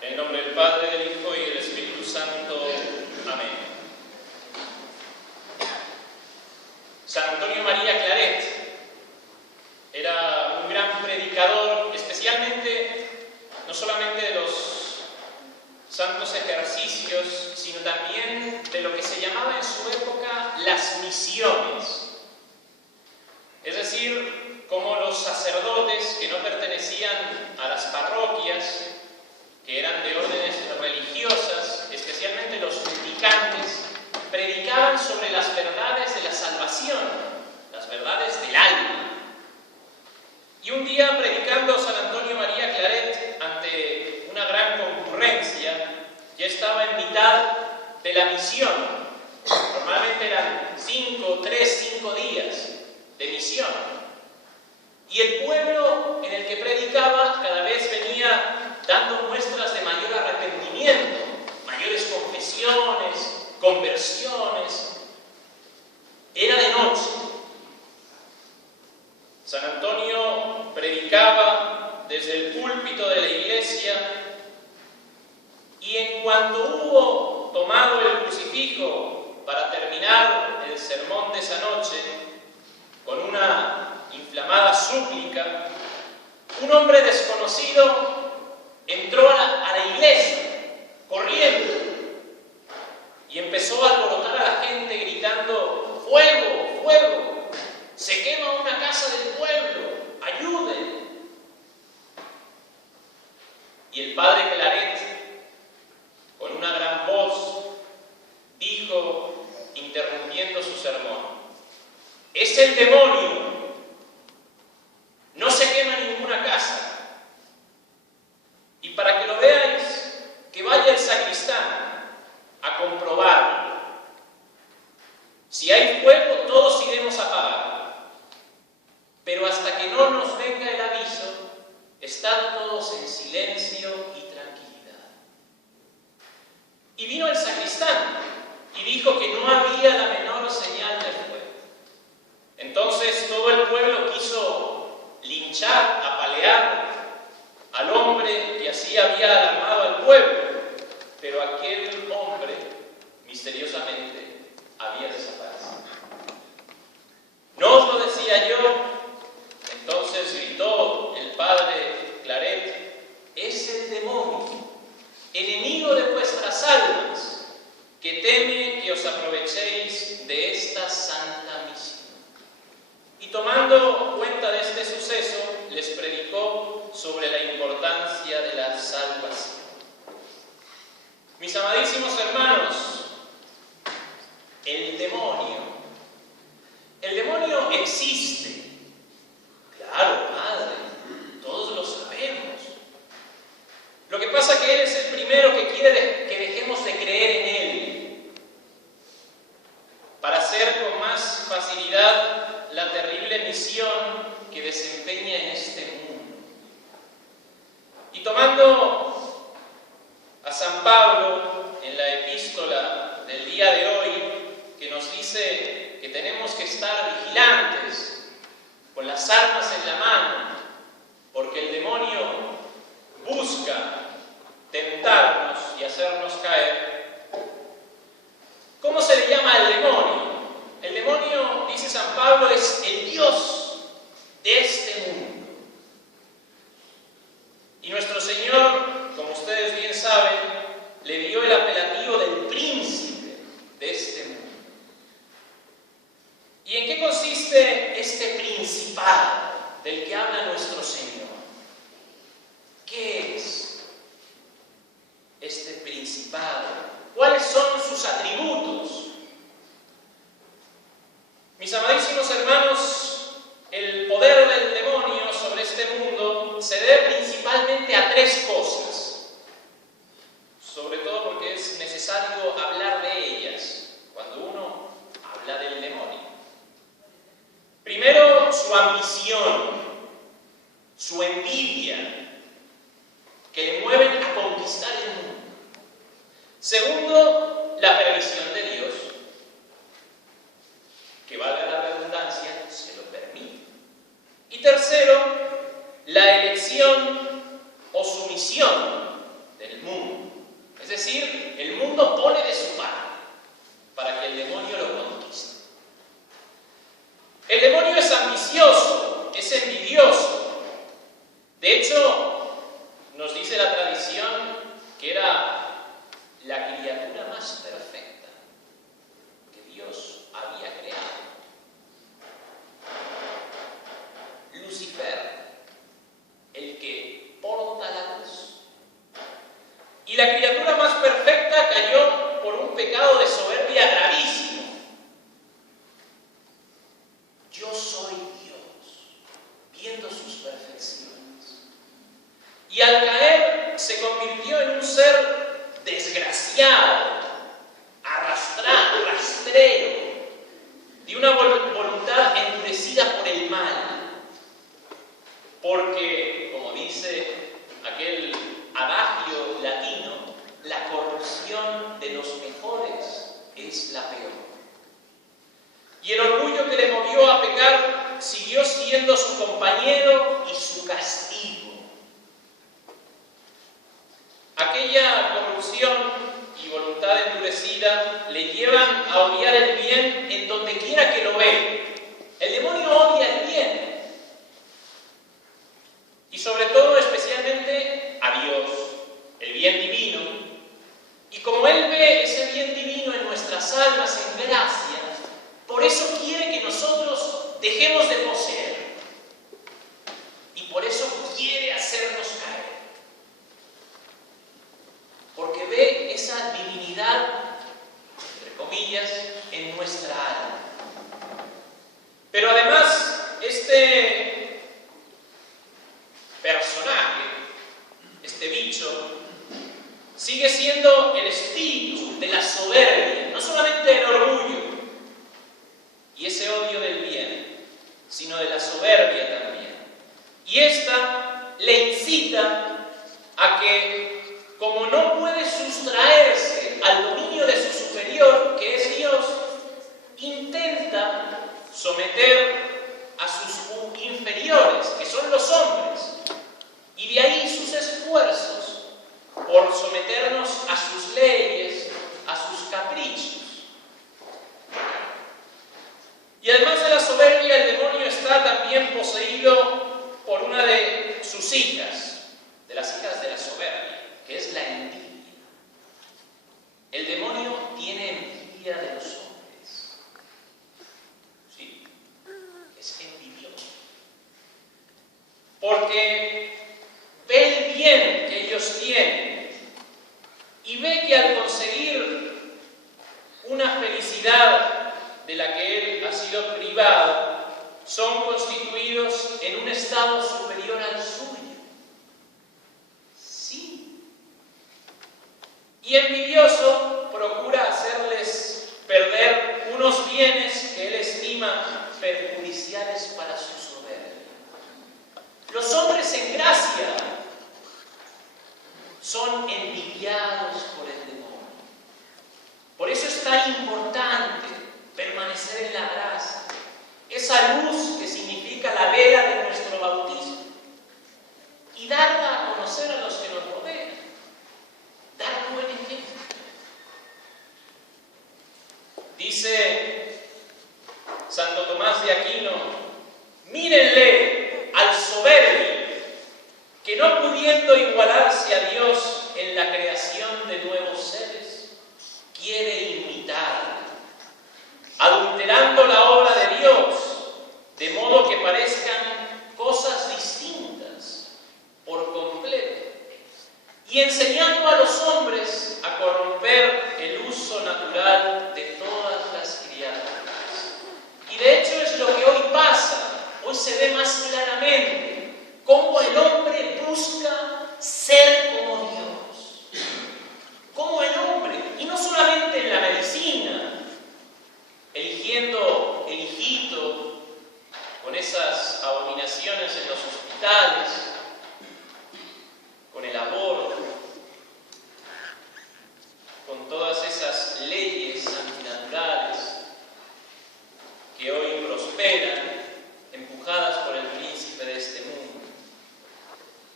En el nombre del Padre, del Hijo y del Espíritu Santo. Amén. San Antonio María Claret era un gran predicador, especialmente, no solamente de los santos ejercicios, sino también de lo que se llamaba en su época las misiones. Es decir, como los sacerdotes que no pertenecían a las parroquias, que eran de órdenes religiosas, especialmente los mendicantes, predicaban sobre las verdades de la salvación, las verdades del alma. Y un día, predicando San Antonio María Claret ante una gran concurrencia, ya estaba en mitad de la misión. Normalmente eran 5 días de misión. Y el pueblo en el que predicaba cada vez venía dando muestras de mayor arrepentimiento, mayores confesiones, conversiones. Era de noche. San Antonio predicaba desde el púlpito de la iglesia y en cuanto hubo tomado el crucifijo para terminar el sermón de esa noche, con una inflamada súplica, un hombre desconocido entró a la iglesia, corriendo, y empezó a alborotar a la gente gritando: ¡fuego, fuego! ¡Se quema una casa del pueblo! ¡Ayuden! Y el padre Claret, con una gran voz, dijo, interrumpiendo su sermón: ¡es el demonio! No se quema ninguna casa. Y para que lo veáis, que vaya el sacristán a comprobarlo. Si hay fuego, todos iremos a apagarlo. Pero hasta que no nos venga el aviso, estad todos en silencio y tranquilidad. Y vino el sacristán y dijo que no había la menor señal de fuego. Entonces todo el pueblo quiso linchar, apalear al hombre que así había alarmado al pueblo, pero aquel hombre misteriosamente había desaparecido. ¿No os lo decía yo? Entonces gritó el padre Claret: es el demonio, enemigo de vuestras almas, que teme que os aprovechéis de esta santa misión. Y tomando cuenta de este suceso, les predicó sobre la importancia de la salvación. Mis amadísimos hermanos, el demonio existe. Claro, Padre, todos lo sabemos. Lo que pasa es que Él es el primero que quiere que dejemos de creer en Él, para hacer con más facilidad la terrible misión que desempeña en este mundo. Y tomando a San Pablo en la epístola del día de hoy, que nos dice que tenemos que estar vigilantes, con las armas en la mano, porque el demonio busca tentarnos y hacernos caer. ¿Cómo se le llama al demonio? El demonio, dice San Pablo, es el Dios de este mundo. Y nuestro Señor, como ustedes bien saben, le dio el apelativo del príncipe de este mundo. ¿Y en qué consiste este principado del que habla nuestro Señor? ¿Qué es este principado? ¿Cuáles son sus atributos? Mis amadísimos hermanos, el poder del demonio sobre este mundo se debe principalmente a 3 cosas, sobre todo porque es necesario hablar de ellas cuando uno habla del demonio. Primero, su ambición, su envidia, que le mueven a conquistar el mundo. Segundo, la perdición de Dios. dice la tradición que era la criatura más perfecta que Dios había creado. Lucifer, el que porta la luz. Y la criatura más perfecta cayó por un pecado de soberbia gravísimo. Yo soy Dios, viendo sus perfecciones. Y al caer se convirtió en un ser desgraciado, rastrero, de una voluntad endurecida por el mal. Porque, como dice aquel adagio latino, la corrupción de los mejores es la peor. Y el orgullo que le movió a pecar siguió siendo su compañero y su castigo. Aquella corrupción y voluntad endurecida le llevan a odiar el bien en donde quiera que lo ve. El demonio odia el bien. Y sobre todo, especialmente, a Dios, el bien divino. Y como Él ve ese bien divino en nuestras almas en gracia, por eso quiere que nosotros dejemos de poseer. Y por eso quiere hacernos caer. Porque ve esa divinidad, entre comillas, en nuestra alma. Pero además, este personaje, este bicho, sigue siendo el espíritu de la soberbia, no solamente del orgullo y ese odio del bien, sino de la soberbia también. Y esta le incita a que, como no puede sustraerse al dominio de su superior, que es Dios, intenta someter a sus inferiores, que son los hombres, y de ahí sus esfuerzos por someternos a sus leyes, a sus caprichos. Y además de la soberbia, el demonio está también poseído por una de sus hijas, de las hijas de la soberbia, que es la envidia. El demonio tiene envidia de los hombres. Sí, es envidioso. Porque ve el bien que ellos tienen y ve que al conseguir una felicidad de la que él ha sido privado, son constituidos en un estado superior al suyo. Sí. Y envidioso procura hacerles perder unos bienes que él estima perjudiciales para su soberbia. Los hombres en gracia son envidiados por el demonio. Por eso es tan importante permanecer en la gracia. Esa luz que significa la vela de nuestro bautismo. Y darla a conocer a los que nos rodean. Dar buen ejemplo. Dice Santo Tomás de Aquino: mírenle al soberbio, que no pudiendo igualarse a Dios en la creación de nuevos seres, quiere imitarlo, adulterando la obra de Dios, de modo que parezcan cosas distintas por completo, y enseñando a los hombres a corromper el uso natural de todas las criaturas. Y de hecho es lo que hoy pasa. Hoy se ve más claramente cómo el hombre busca ser como Dios. Cómo el hombre, y no solamente en la medicina, eligiendo el hijito con esas abominaciones en los hospitales, con el aborto, con todas esas leyes antinaturales que hoy prosperan, empujadas por el príncipe de este mundo.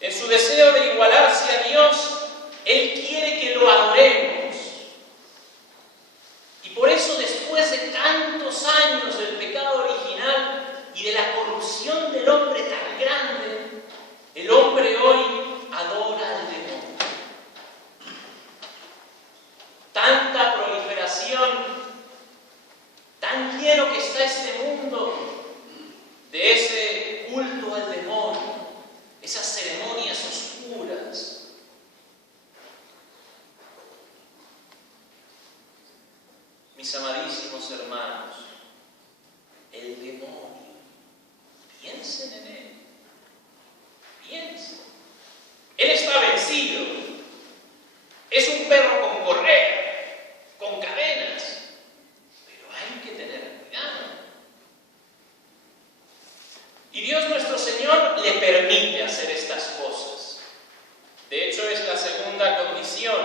En su deseo de igualarse Mis amadísimos hermanos, el demonio, piensen en él, piensen. Él está vencido, es un perro con correa, con cadenas, pero hay que tener cuidado. Y Dios nuestro Señor le permite hacer estas cosas. De hecho, es la segunda condición,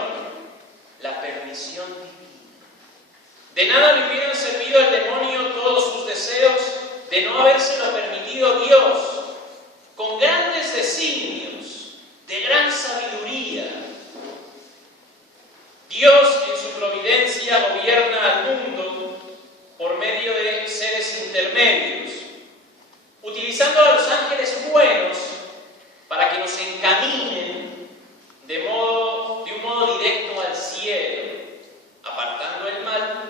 la permisión divina. De nada le hubieran servido al demonio todos sus deseos de no habérselo permitido Dios, con grandes designios, de gran sabiduría. Dios en su providencia gobierna al mundo por medio de seres intermedios, utilizando a los ángeles buenos para que nos encaminen de un modo directo al cielo, apartando el mal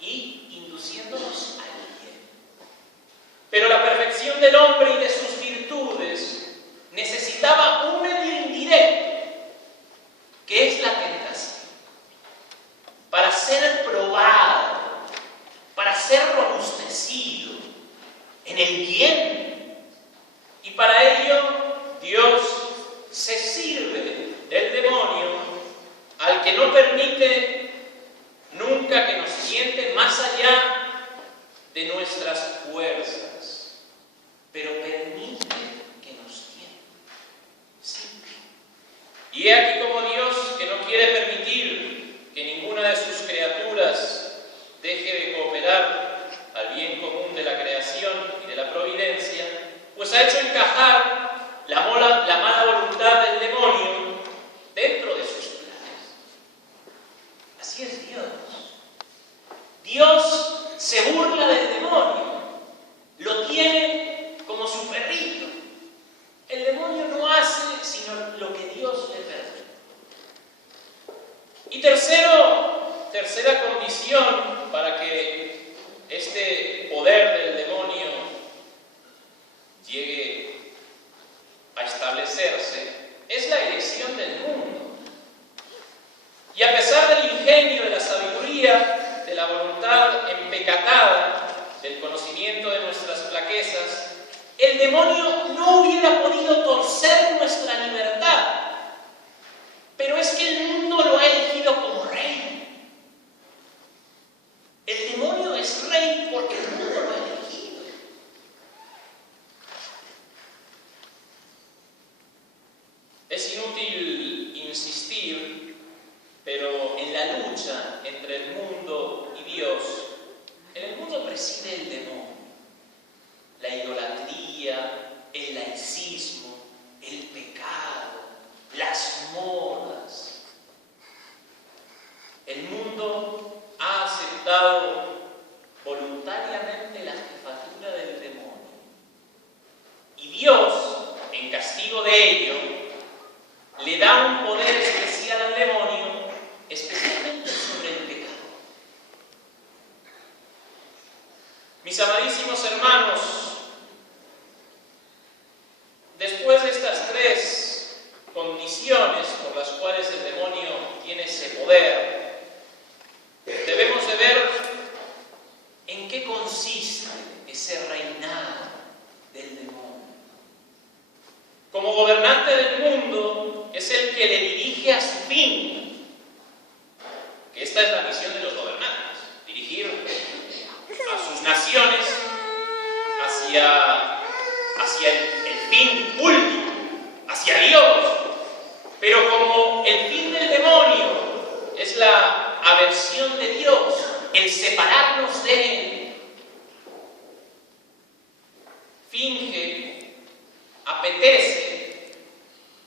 y induciéndonos al bien. Pero la perfección del hombre y de sus virtudes necesitaba un medio indirecto, que es la tentación, para ser probado, para ser robustecido en el bien. Y para ello Dios se sirve del demonio, al que no permite nunca que nos tiente más allá de nuestras fuerzas, pero permite que nos tiente. Sí. Y he aquí como Dios, que no quiere permitir que ninguna de sus criaturas deje de cooperar al bien común de la creación y de la providencia, pues ha hecho encajar la mala voluntad del demonio dentro de sus planes. Así es Dios. Dios se burla del demonio, lo tiene como su perrito. El demonio no hace sino lo que Dios le permite. Y tercera condición para que este poder del demonio llegue a establecerse es la elección del mundo. Y a pesar del ingenio, de la sabiduría, de la voluntad empecatada, del conocimiento de nuestras flaquezas, el demonio no hubiera podido torcer nuestra libertad. Pero es que el mundo lo ha elegido como rey. El demonio es rey porque el mundo lo ha elegido. Es inútil insistir, pero en la lucha entre el mundo y Dios, en el mundo preside el demonio. La idolatría, el laicismo, el pecado, las modas. El mundo ha aceptado voluntariamente la jefatura del demonio. Y Dios, en castigo de ello, le da un poder especial al demonio, especialmente sobre el pecado. Mis amadísimos hermanos, después de estas tres condiciones por las cuales el demonio tiene ese poder, debemos de ver en qué consiste ese reinado del demonio. Como gobernante del mundo, es el que le dirige a su fin, que esta es la misión de los gobernantes, dirigir a sus naciones hacia el fin último, hacia Dios. Pero como el fin del demonio es la aversión de Dios, el separarnos de Él, finge, apetece,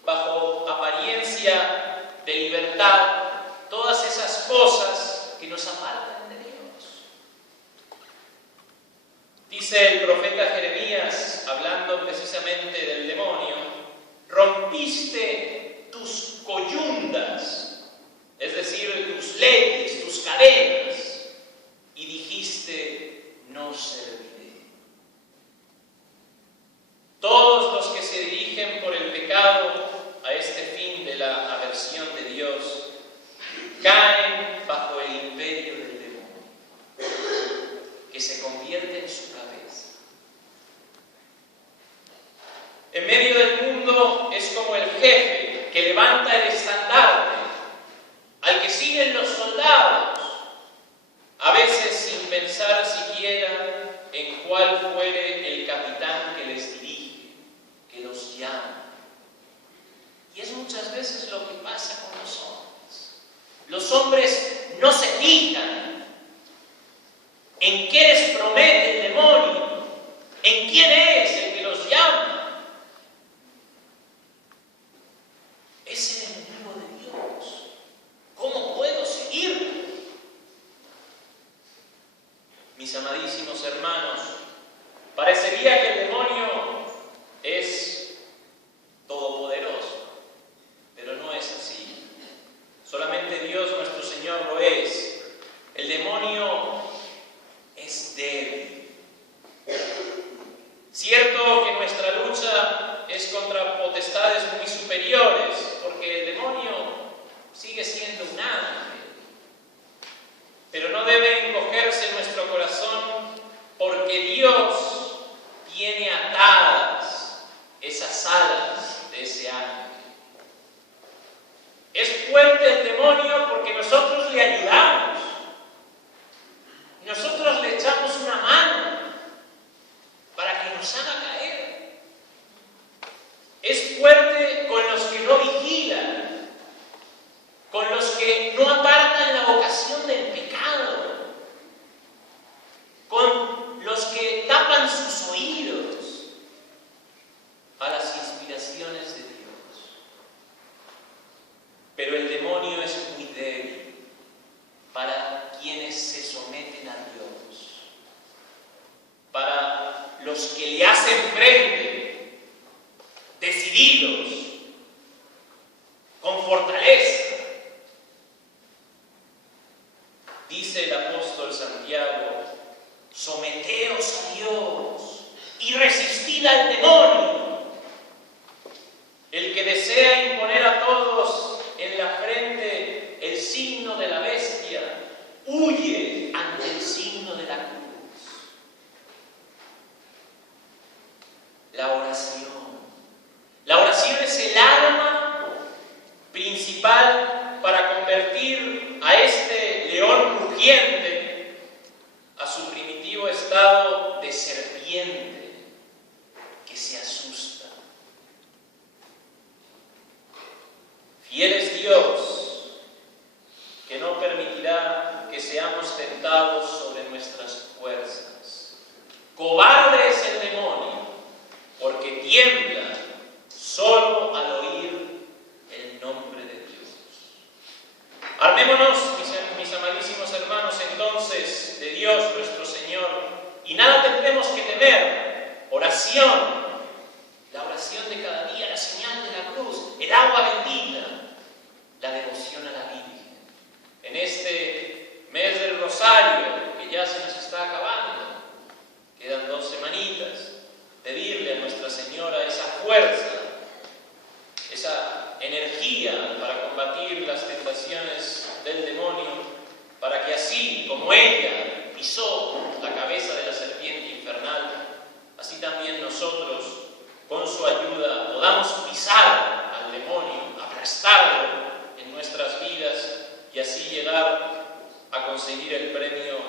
bajo apariencia de libertad, todas esas cosas que nos apartan de Dios. Dice el profeta Jeremías, hablando precisamente del demonio: rompiste tus coyundas, es decir, tus leyes, tus cadenas, y dijiste: no serviré. Todos los que se dirigen por el pecado a este fin de la aversión de Dios caen bajo el imperio del demonio. se convierte en su cabeza. En medio del mundo es como el jefe que levanta el estandarte, al que siguen los soldados, a veces sin pensar siquiera en cuál fuere el capitán que les dirige, que los llama. Y es muchas veces lo que pasa con los hombres. Los hombres no se fijan en qué les promete el demonio, en quién es el que los llama. Es el enemigo de Dios. ¿Cómo puedo seguirlo? Mis amadísimos hermanos, parecería que el demonio es todopoderoso, pero no es así. Solamente Dios nuestro Señor lo es. El demonio es débil. Cierto que nuestra lucha es contra potestades muy superiores, porque el demonio sigue siendo un ángel. Pero no debe encogerse nuestro corazón, porque Dios tiene atadas esas alas de ese ángel. Es fuerte el demonio porque nosotros le ayudamos. Nosotros le echamos una mano para que nos haga caer. Es fuerte con los que no vigilan, con los que no apartan la vocación del pecado, con los que tapan sus oídos a las inspiraciones de Dios. Pero el demonio es muy débil para quienes se someten a Dios, para los que le hacen frente, decididos, con fortaleza. Dice el apóstol Santiago: someteos a Dios y resistid al demonio. El que desea imponer a todos en la frente el signo de la bestia, huye ante el signo de la cruz. La oración. La oración es el arma principal para convertir a este león rugiente a su primitivo estado de serpiente que se asusta. Fiel es Dios, que no permitirá que seamos tentados sobre nuestras fuerzas. Cobarde es el demonio, porque tiembla solo al oír el nombre de Dios. Armémonos, mis amadísimos hermanos, entonces, de Dios nuestro Señor, y nada tendremos que temer. Oración, la oración de cada día, la señal de la cruz, el agua bendita, la devoción a la Virgen. En este mes del Rosario, que ya se nos está acabando, quedan 2 semanitas, pedirle a Nuestra Señora esa fuerza, esa energía para combatir las tentaciones del demonio, para que así como ella pisó la cabeza de la serpiente infernal, así también nosotros, con su ayuda, podamos pisar al demonio, aplastarlo en nuestras vidas y así llegar a conseguir el premio